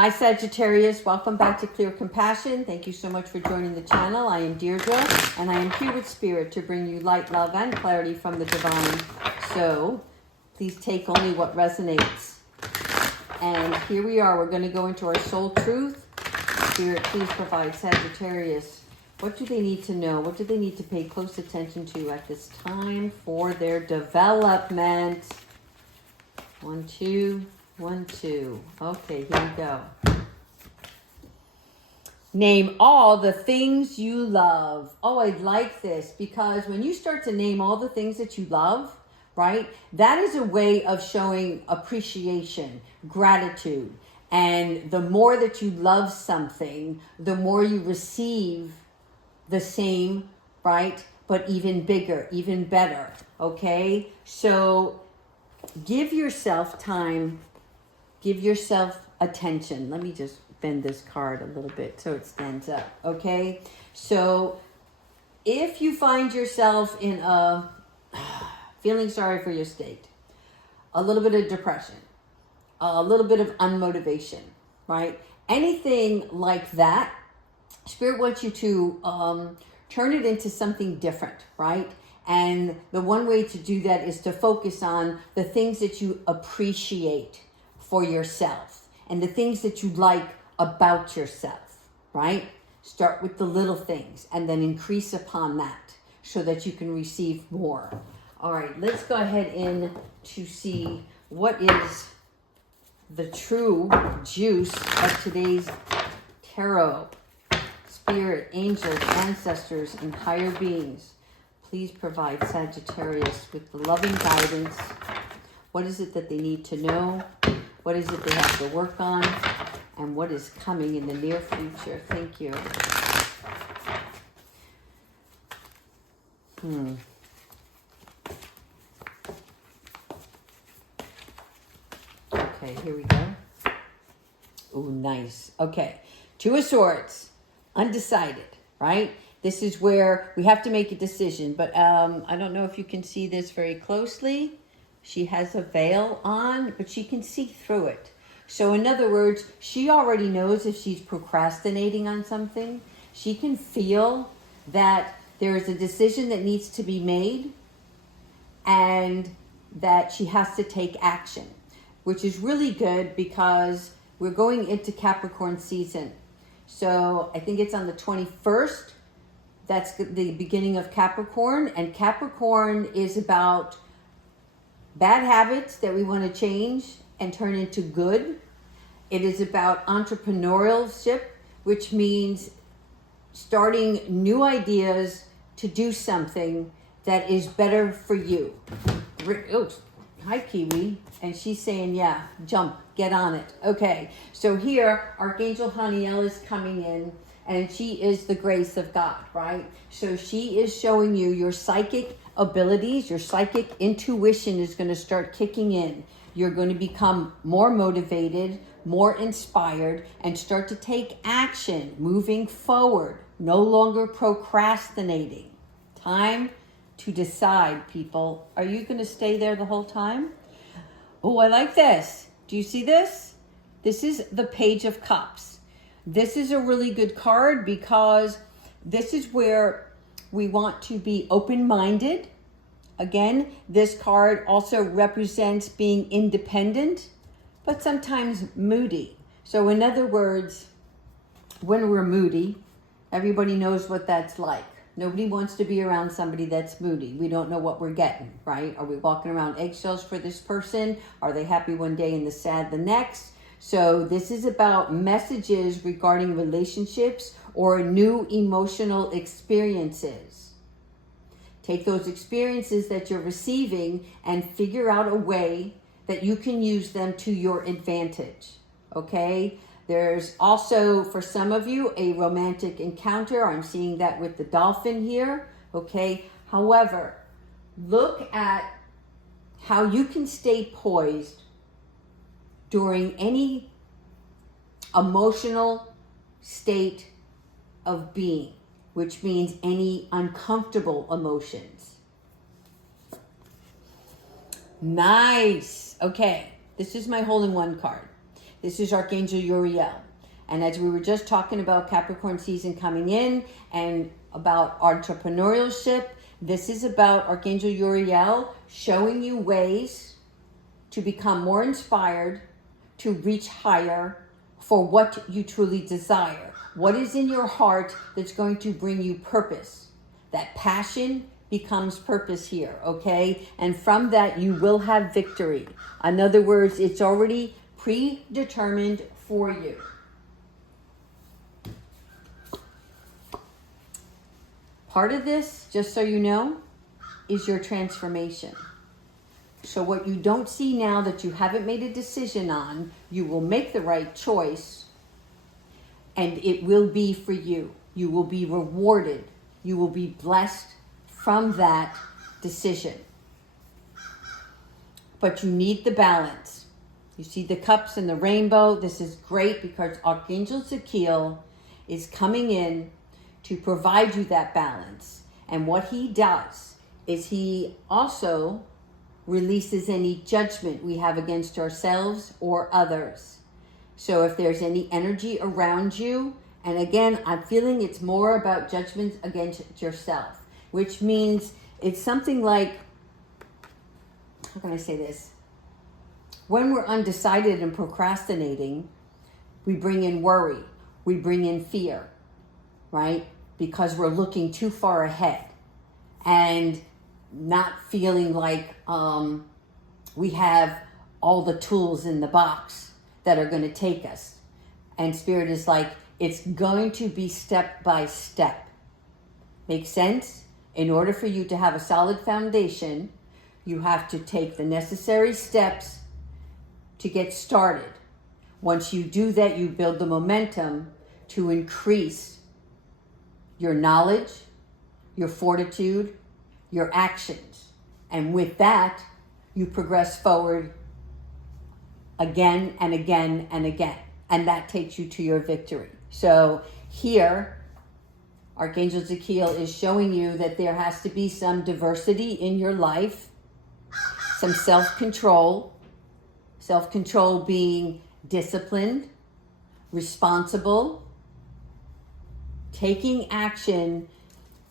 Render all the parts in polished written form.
Hi Sagittarius, welcome back to Clear Compassion. Thank you so much for joining the channel. I am Deirdre and I am here with Spirit to bring you light, love, and clarity from the divine. So please take only what resonates. And here we are, we're going to go into our soul truth. Spirit, please provide Sagittarius. What do they need to know? What do they need to pay close attention to at this time for their development? 1, 2, 1, 2. Okay, here we go. Name all the things you love. Oh, I like this because when you start to name all the things that you love, right, that is a way of showing appreciation, gratitude. And the more that you love something, the more you receive the same, right, but even bigger, even better, okay? So give yourself time. Give yourself attention. Let me just bend this card a little bit so it stands up, okay? So if you find yourself in a feeling sorry for your state, a little bit of depression, a little bit of unmotivation, right? Anything like that, Spirit wants you to turn it into something different, right? And the one way to do that is to focus on the things that you appreciate for yourself and the things that you like about yourself, right? Start with the little things and then increase upon that so that you can receive more. All right, let's go ahead in to see what is the true juice of today's tarot. Spirit, angels, ancestors, and higher beings, please provide Sagittarius with the loving guidance. What is it that they need to know? What is it they have to work on? And what is coming in the near future? Thank you. Okay, here we go. Ooh, nice. Okay, Two of Swords, undecided, right? This is where we have to make a decision, but I don't know if you can see this very closely. She has a veil on, but she can see through it. So in other words, she already knows if she's procrastinating on something. She can feel that there is a decision that needs to be made and that she has to take action, which is really good because we're going into Capricorn season. So I think it's on the 21st. That's the beginning of Capricorn. And Capricorn is about bad habits that we want to change and turn into good. It is about entrepreneurship, which means starting new ideas to do something that is better for you. Oh, hi, Kiwi. And she's saying, yeah, jump, get on it. Okay, so here, Archangel Haniel is coming in, and she is the grace of God, right? So she is showing you your psychic abilities, your psychic intuition is going to start kicking in. You're going to become more motivated, more inspired, and start to take action, moving forward, no longer procrastinating. Time to decide, people. Are you going to stay there the whole time? Oh, I like this. Do you see this? This is the Page of Cups. This is a really good card because this is where we want to be open-minded. Again, this card also represents being independent, but sometimes moody. So in other words, when we're moody, everybody knows what that's like. Nobody wants to be around somebody that's moody. We don't know what we're getting, right? Are we walking around eggshells for this person? Are they happy one day and the sad the next? So this is about messages regarding relationships or new emotional experiences. Take those experiences that you're receiving and figure out a way that you can use them to your advantage, okay? There's also, for some of you, a romantic encounter. I'm seeing that with the dolphin here, okay? However, look at how you can stay poised during any emotional state of being, which means any uncomfortable emotions. Nice. Okay, this is my hole-in-one card. This is Archangel Uriel. And as we were just talking about Capricorn season coming in and about entrepreneurship, this is about Archangel Uriel showing you ways to become more inspired, to reach higher for what you truly desire. What is in your heart that's going to bring you purpose? That passion becomes purpose here, okay? And from that, you will have victory. In other words, it's already predetermined for you. Part of this, just so you know, is your transformation. So what you don't see now that you haven't made a decision on, you will make the right choice and it will be for you. You will be rewarded. You will be blessed from that decision. But you need the balance. You see the cups and the rainbow. This is great because Archangel Zakiel is coming in to provide you that balance. And what he does is he also releases any judgment we have against ourselves or others. So if there's any energy around you, and again, I'm feeling it's more about judgments against yourself, which means it's something like, how can I say this? When we're undecided and procrastinating, we bring in worry, we bring in fear, right? Because we're looking too far ahead and not feeling like we have all the tools in the box that are going to take us. And Spirit is like, it's going to be step by step. Make sense? In order for you to have a solid foundation, you have to take the necessary steps to get started. Once you do that, you build the momentum to increase your knowledge, your fortitude, your actions. And with that, you progress forward again and again and again. And that takes you to your victory. So here, Archangel Zakiel is showing you that there has to be some diversity in your life, some self-control being disciplined, responsible, taking action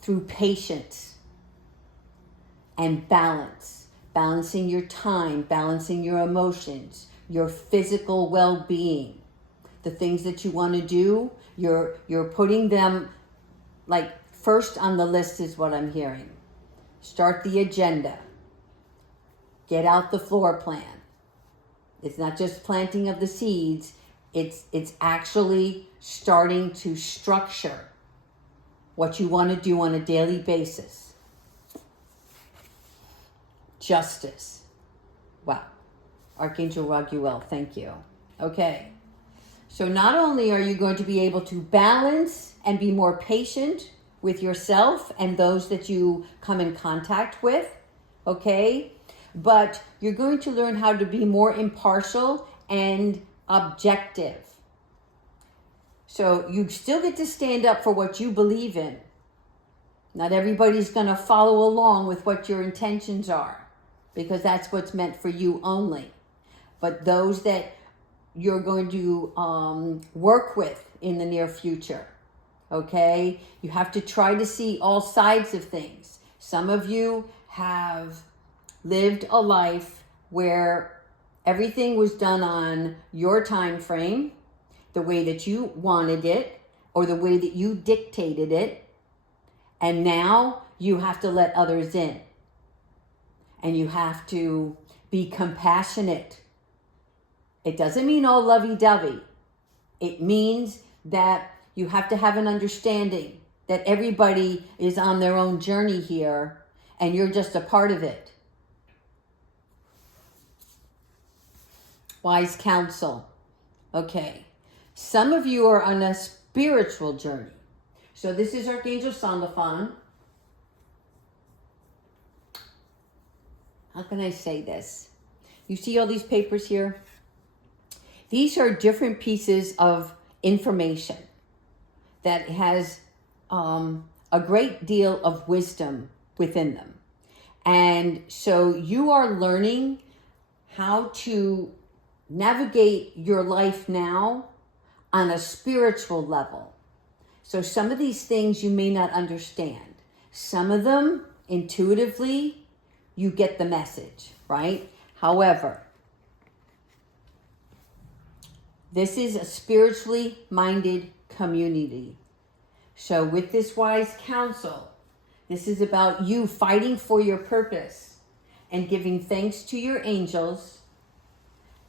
through patience and balance, balancing your time, balancing your emotions, your physical well-being, the things that you want to do, you're putting them like first on the list is what I'm hearing. Start the agenda. Get out the floor plan. It's not just planting of the seeds, it's actually starting to structure what you want to do on a daily basis. Justice. Wow. Archangel Raguel, thank you. Okay. So not only are you going to be able to balance and be more patient with yourself and those that you come in contact with, okay? But you're going to learn how to be more impartial and objective. So you still get to stand up for what you believe in. Not everybody's going to follow along with what your intentions are, because that's what's meant for you only. But those that you're going to work with in the near future, okay? You have to try to see all sides of things. Some of you have lived a life where everything was done on your time frame, the way that you wanted it, or the way that you dictated it, and now you have to let others in. And you have to be compassionate. It doesn't mean all lovey-dovey. It means that you have to have an understanding that everybody is on their own journey here, and you're just a part of it. Wise counsel. Okay. Some of you are on a spiritual journey. So this is Archangel Sandalphon. How can I say this? You see all these papers here? These are different pieces of information that has a great deal of wisdom within them. And so you are learning how to navigate your life now on a spiritual level. So some of these things you may not understand. Some of them, intuitively, you get the message, right? However, this is a spiritually minded community. So with this wise counsel, this is about you fighting for your purpose and giving thanks to your angels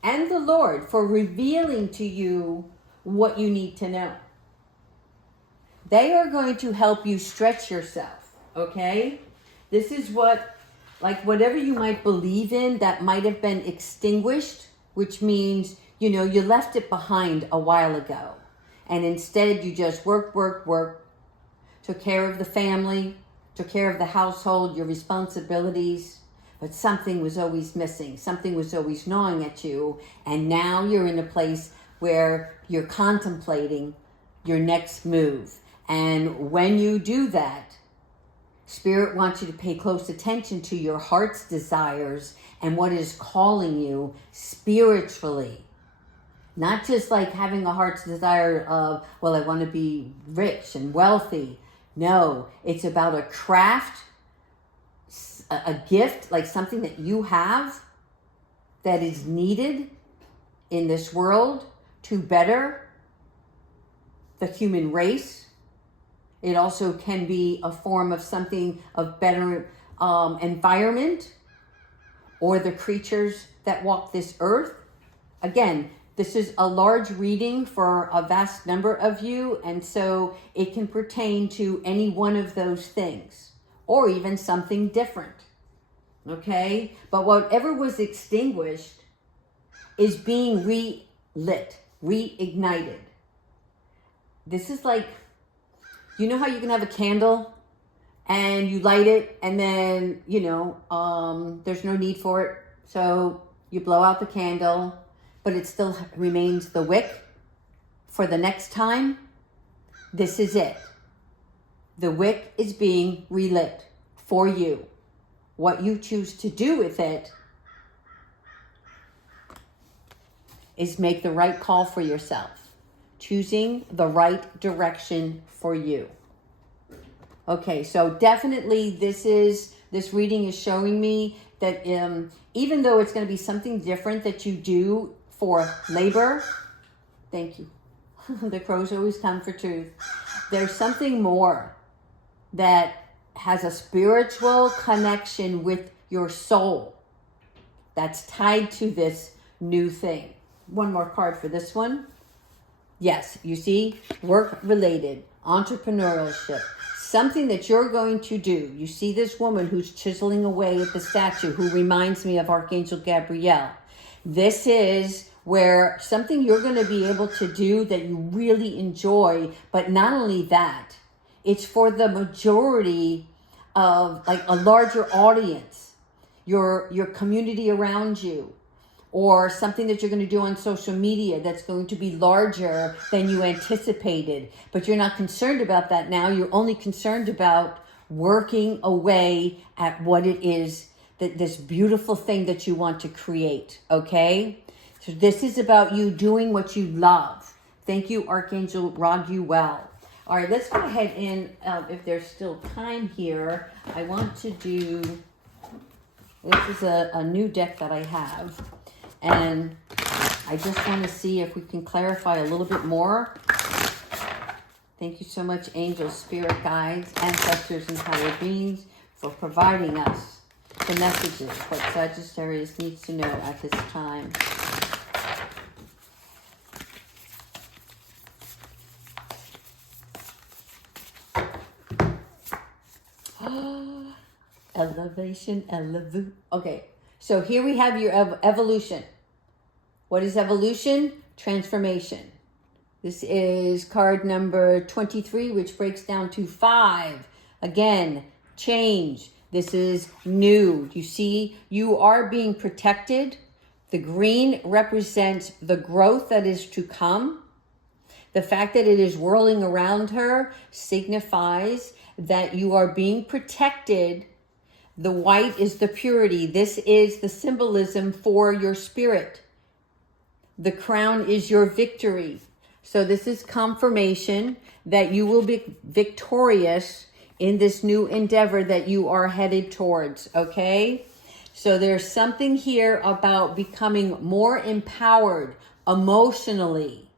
and the Lord for revealing to you what you need to know. They are going to help you stretch yourself, okay? This is what, like whatever you might believe in that might have been extinguished, which means, you left it behind a while ago. And instead you just work, took care of the family, took care of the household, your responsibilities, but something was always missing. Something was always gnawing at you. And now you're in a place where you're contemplating your next move. And when you do that, Spirit wants you to pay close attention to your heart's desires and what is calling you spiritually. Not just like having a heart's desire of, well, I want to be rich and wealthy. No, it's about a craft, a gift, like something that you have that is needed in this world to better the human race. It also can be a form of something of better environment or the creatures that walk this earth. Again, this is a large reading for a vast number of you, and so it can pertain to any one of those things or even something different. Okay? But whatever was extinguished is being relit, reignited. This is like, you know how you can have a candle and you light it and then, there's no need for it. So you blow out the candle, but it still remains the wick for the next time. This is it. The wick is being relit for you. What you choose to do with it is make the right call for yourself. Choosing the right direction for you. Okay, so definitely this reading is showing me that even though it's going to be something different that you do for labor, thank you. The crows always come for truth. There's something more that has a spiritual connection with your soul that's tied to this new thing. One more card for this one. Yes, you see, work-related, entrepreneurship, something that you're going to do. You see this woman who's chiseling away at the statue who reminds me of Archangel Gabriel. This is where something you're going to be able to do that you really enjoy, but not only that, it's for the majority of like a larger audience, your community around you, or something that you're going to do on social media that's going to be larger than you anticipated. But you're not concerned about that now. You're only concerned about working away at what it is, that this beautiful thing that you want to create, okay? So this is about you doing what you love. Thank you, Archangel Raguel. All right, let's go ahead and, if there's still time here, I want to do, this is a new deck that I have. And I just want to see if we can clarify a little bit more. Thank you so much, angels, spirit guides, ancestors, and higher beings for providing us the messages that Sagittarius needs to know at this time. Elevation, okay, so here we have your evolution. What is evolution? Transformation. This is card number 23, which breaks down to 5. Again, change. This is new. You see, you are being protected. The green represents the growth that is to come. The fact that it is whirling around her signifies that you are being protected. The white is the purity. This is the symbolism for your spirit. The crown is your victory. So this is confirmation that you will be victorious in this new endeavor that you are headed towards, okay? So there's something here about becoming more empowered emotionally.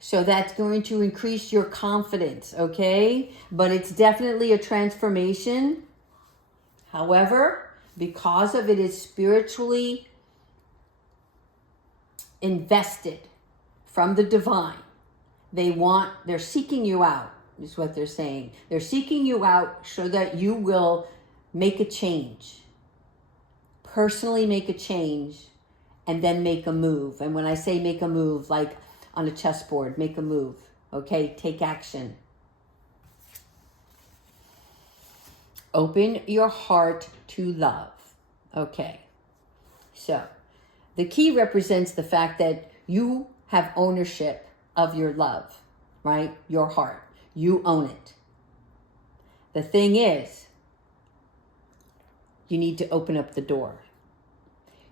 So that's going to increase your confidence, okay? But it's definitely a transformation. However, because of it is spiritually invested from the divine, they're seeking you out, is what they're saying. They're seeking you out so that you will make a change. Personally make a change and then make a move. And when I say make a move, like on a chessboard, make a move, okay? Take action. Open your heart to love, okay? So the key represents the fact that you have ownership of your love, right? Your heart. You own it. The thing is, you need to open up the door.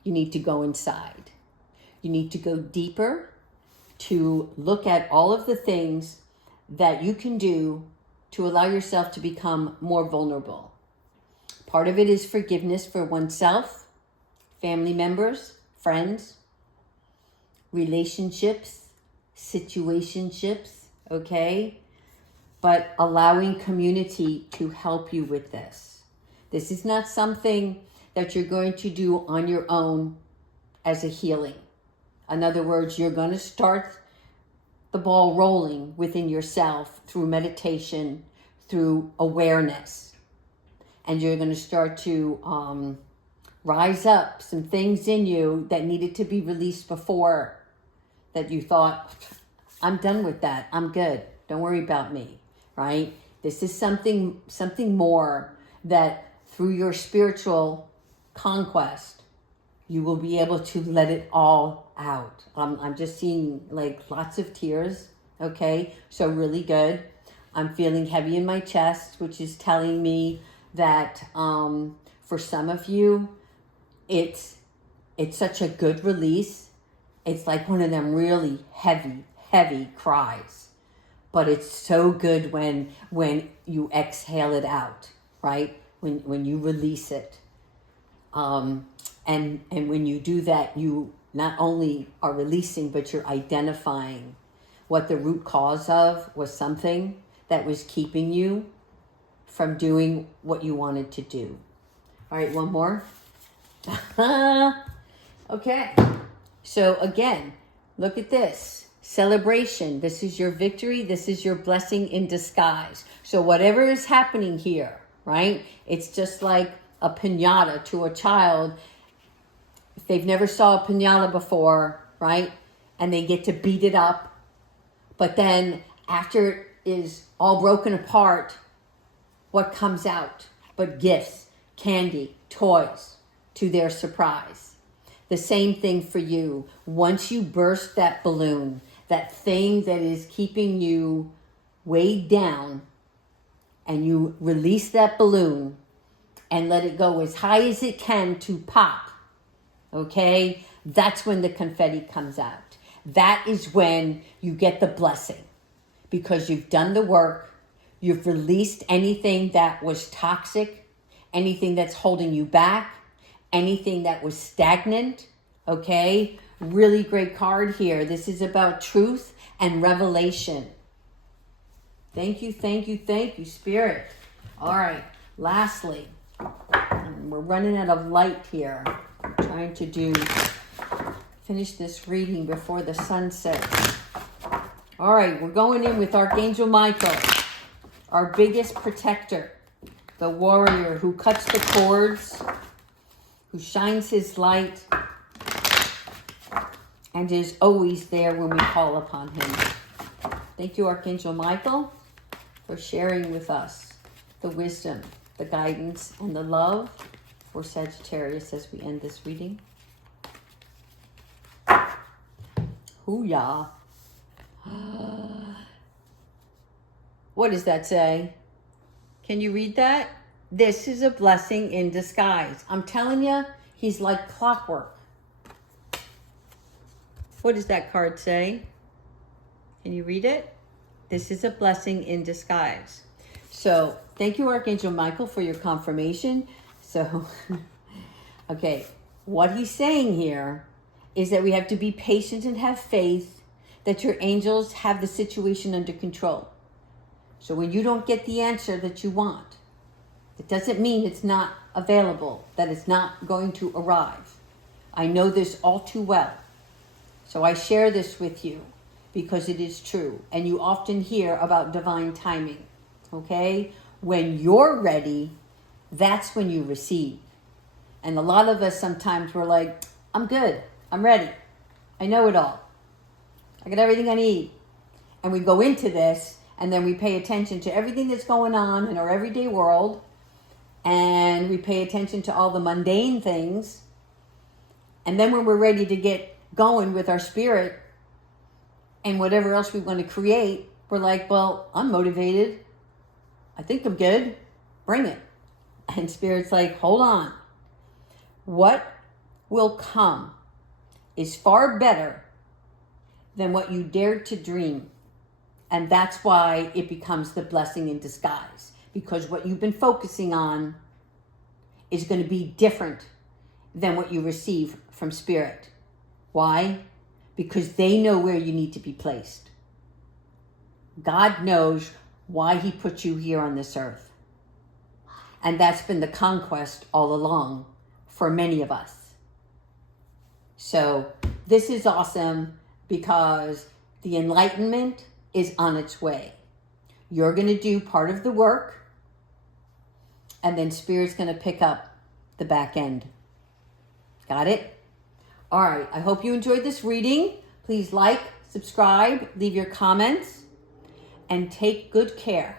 You need to go inside. You need to go deeper to look at all of the things that you can do to allow yourself to become more vulnerable. Part of it is forgiveness for oneself, family members, friends, relationships, situationships, okay? But allowing community to help you with this. This is not something that you're going to do on your own as a healing. In other words, you're going to start the ball rolling within yourself through meditation, through awareness. And you're going to start to rise up some things in you that needed to be released before, that you thought, I'm done with that. I'm good. Don't worry about me, right? This is something more that through your spiritual conquest, you will be able to let it all out. I'm just seeing like lots of tears, okay? So really good. I'm feeling heavy in my chest, which is telling me that for some of you, it's such a good release. It's like one of them really heavy cries. But it's so good when you exhale it out, right? When you release it. And when you do that, you not only are releasing, but you're identifying what the root cause of was, something that was keeping you from doing what you wanted to do. All right, one more. Okay. So again, look at this. Celebration. This is your victory. This is your blessing in disguise. So whatever is happening here, right? It's just like a piñata to a child. If they've never saw a piñata before, right? And they get to beat it up. But then after it is all broken apart, what comes out but gifts, candy, toys to their surprise? The same thing for you. Once you burst that balloon, that thing that is keeping you weighed down, and you release that balloon and let it go as high as it can to pop, okay? That's when the confetti comes out. That is when you get the blessing, because you've done the work. You've released anything that was toxic, anything that's holding you back, anything that was stagnant, okay? Really great card here. This is about truth and revelation. Thank you, Spirit. All right, lastly, we're running out of light here. I'm trying to finish this reading before the sun sets. All right, we're going in with Archangel Michael, our biggest protector, the warrior who cuts the cords, who shines his light, and is always there when we call upon him. Thank you, Archangel Michael, for sharing with us the wisdom, the guidance, and the love for Sagittarius as we end this reading. Hoo-yah. What does that say? Can you read that? This is a blessing in disguise. I'm telling you, he's like clockwork. What does that card say? Can you read it? This is a blessing in disguise. So thank you, Archangel Michael, for your confirmation. So, okay, what he's saying here is that we have to be patient and have faith that your angels have the situation under control. So when you don't get the answer that you want, it doesn't mean it's not available, that it's not going to arrive. I know this all too well. So I share this with you because it is true. And you often hear about divine timing, okay? When you're ready, that's when you receive. And a lot of us sometimes we're like, I'm good, I'm ready, I know it all, I got everything I need. And we go into this and then we pay attention to everything that's going on in our everyday world, and we pay attention to all the mundane things. And then when we're ready to get going with our spirit and whatever else we want to create, we're like, well, I'm motivated, I think I'm good, bring it. And Spirit's like, hold on. What will come is far better than what you dared to dream. And that's why it becomes the blessing in disguise. Because what you've been focusing on is going to be different than what you receive from Spirit. Why? Because they know where you need to be placed. God knows why he put you here on this earth. And that's been the conquest all along for many of us. So this is awesome because the enlightenment is on its way. You're going to do part of the work, and then Spirit's going to pick up the back end. Got it? All right. I hope you enjoyed this reading. Please like, subscribe, leave your comments, and take good care.